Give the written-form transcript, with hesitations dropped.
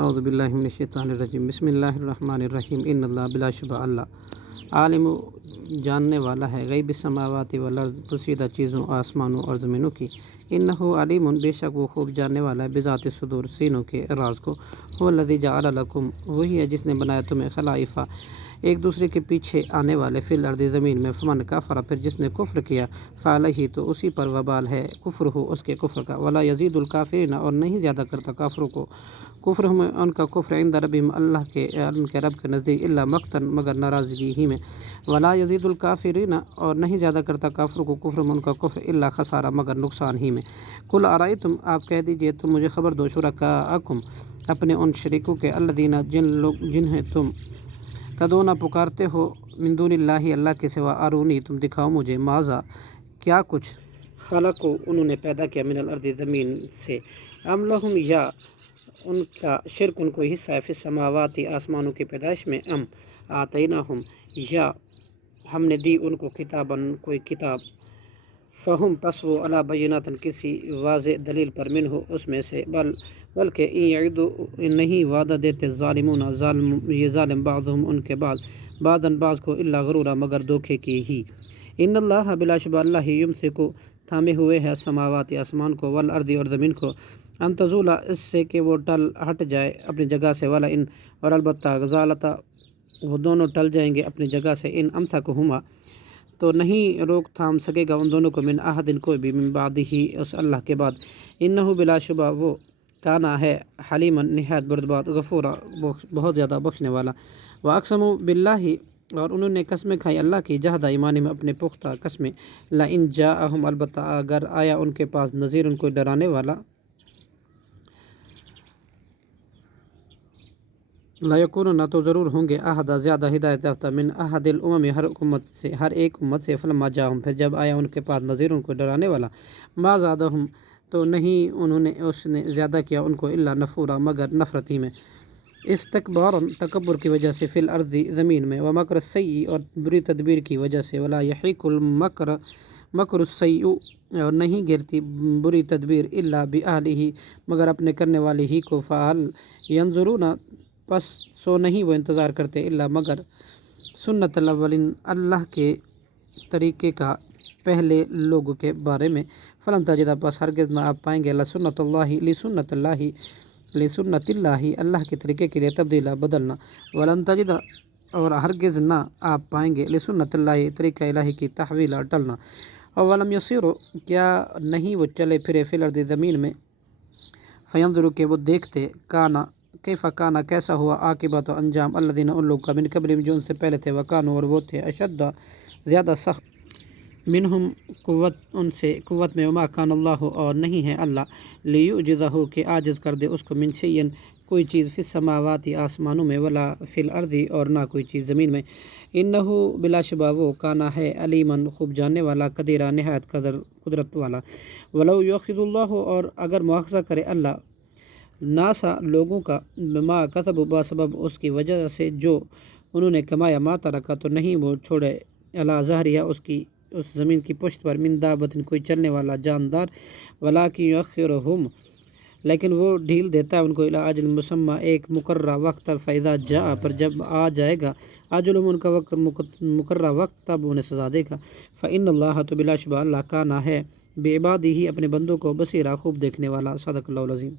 اعوذ باللہ من الشیطان الرجیم بسم اللہ الرحمن الرحیم ان اللہ بلا شبہ اللہ عالم جاننے والا ہے غیب السماوات والارض پوشیدہ چیزوں آسمانوں اور زمینوں کی انہ علیم بے شک وہ خوب جاننے والا ہے بذات الصدور سینوں کے راز کو هو الذی جعل لکم وہی ہے جس نے بنایا تمہیں خلائفہ ایک دوسرے کے پیچھے آنے والے فی الارض زمین میں فمن کفر پھر جس نے کفر کیا فعلیہ تو اسی پر وبال ہے کفر ہو اس کے کفر کا ولا یزید الکافرین اور نہیں زیادہ کرتا کافروں کو کفر میں ان کا کفر عند ربہم اللہ کے ان کے رب کے نزدیک الا مقتن مگر ناراضگی ہی میں ولا یزید الکافرین اور نہیں زیادہ کرتا کافروں کو کفر میں ان کا کفر الا خسارہ مگر نقصان ہی میں قل ارایتم آپ کہہ دیجئے تم مجھے خبر دو شرکاءکم اپنے ان شریکوں کے الذین جنہیں تم تدعون پکارتے ہو من دون اللہ اللہ کے سوا ارونی تم دکھاؤ مجھے ماذا کیا کچھ خلقو انہوں نے پیدا کیا من الارض زمین سے ام لہم یا ان کا شرک ان کو حصہ ہے فی السماواتی آسمانوں کی پیدائش میں ام آتیناہم یا ہم نے دی ان کو کتاباً کوئی کتاب فہم پس وہ علی بیناتن کسی واضح دلیل پر من ہو اس میں سے بلکہ ان یعدو نہیں وعدہ دیتے ظالمون یہ ظالم بعضهم ان کے بعضاً بعض کو الا غرورا مگر دھوکے کی ہی ان اللہ بلا شبہ اللہ یمسکو تھامے ہوئے ہے سماواتی آسمان کو والارض اور زمین کو ان تزولا اس سے کہ وہ ہٹ جائے اپنی جگہ سے والا ان اور البتہ غزالتا وہ دونوں ٹل جائیں گے اپنی جگہ سے ان امسکہما تو نہیں روک تھام سکے گا ان دونوں کو من احد کوئی بھی من بعد ہی اس اللہ کے بعد انہ بلا شبہ وہ کانا ہے حلیما نہایت بردبار غفورا بہت زیادہ بخشنے والا واقسموا باللہ اور انہوں نے قسمیں کھائی اللہ کی جہد ایمان میں اپنے پختہ قسمیں لئن جاءہم البتہ اگر آیا ان کے پاس نذیر ان کو ڈرانے والا لا یکونون تو ضرور ہوں گے احد زیادہ ہدایت یافتہ من احد الامم ہر ایک امت سے فلما جاءہم پھر جب آیا ان کے پاس نذیر ان کو ڈرانے والا ما زادہم تو نہیں انہوں نے اس نے زیادہ کیا ان کو الا نفورا مگر نفرت ہی میں استکبارا تکبر کی وجہ سے فی الارض زمین میں ومکر السیء اور بری تدبیر کی وجہ سے ولا یحیق المکر مکر السیء اور نہیں گرتی بری تدبیر الا باہلہ مگر اپنے کرنے والے ہی کو فعل ینظرون پس سو نہیں وہ انتظار کرتے الا مگر سنت الاولین اللہ کے طریقے کا پہلے لوگوں کے بارے میں فلن تجد پس ہرگز نہ آپ پائیں گے لسنت اللہ اللہ کے طریقے کے لیے تبدیلا بدلنا ولن تجد اور ہرگز نہ آپ پائیں گے لسنت اللہ طریقہ الہی کی تحویلا ٹلنا اولم یسیرو کیا نہیں وہ چلے پھرے فی الارض زمین میں فینظروا کہ وہ دیکھتے کانا کیفا کانا کیسا ہوا عاقبت و انجام الذین ان لوگ کا من قبلہم جو ان سے پہلے تھے وکانوا اور وہ تھے اشد زیادہ سخت منہم قوت ان سے قوت میں وما کان اللہ اور نہیں ہے اللہ لیعجزہ کہ عاجز کر دے اس کو من شیء کوئی چیز فی السماواتی آسمانوں میں ولا فی الارض اور نہ کوئی چیز زمین میں انہ بلا شبہ وہ کانا ہے علیماً خوب جاننے والا قدیرہ نہایت قدرت والا ولو یؤخذ اللہ اور اگر مواخذہ کرے اللہ ناسا لوگوں کا بما کسبوا بسبب اس کی وجہ سے جو انہوں نے کمایا ما ترکا تو نہیں وہ چھوڑے علی ظہرہا اس زمین کی پشت پر من دابۃ کوئی چلنے والا جاندار ولکن یؤخرہم لیکن وہ ڈھیل دیتا ہے ان کو الی اجل مسمى ایک مقررہ وقت تک فاذا جاء پر جب آ جائے گا اجلہم ان کا وقت مقررہ وقت تب انہیں سزا دے گا فإن اللہ تو بلا شبہ اللہ کانا ہے بعبادہ اپنے بندوں کو بصیرا خوب دیکھنے والا صدق اللہ العظیم.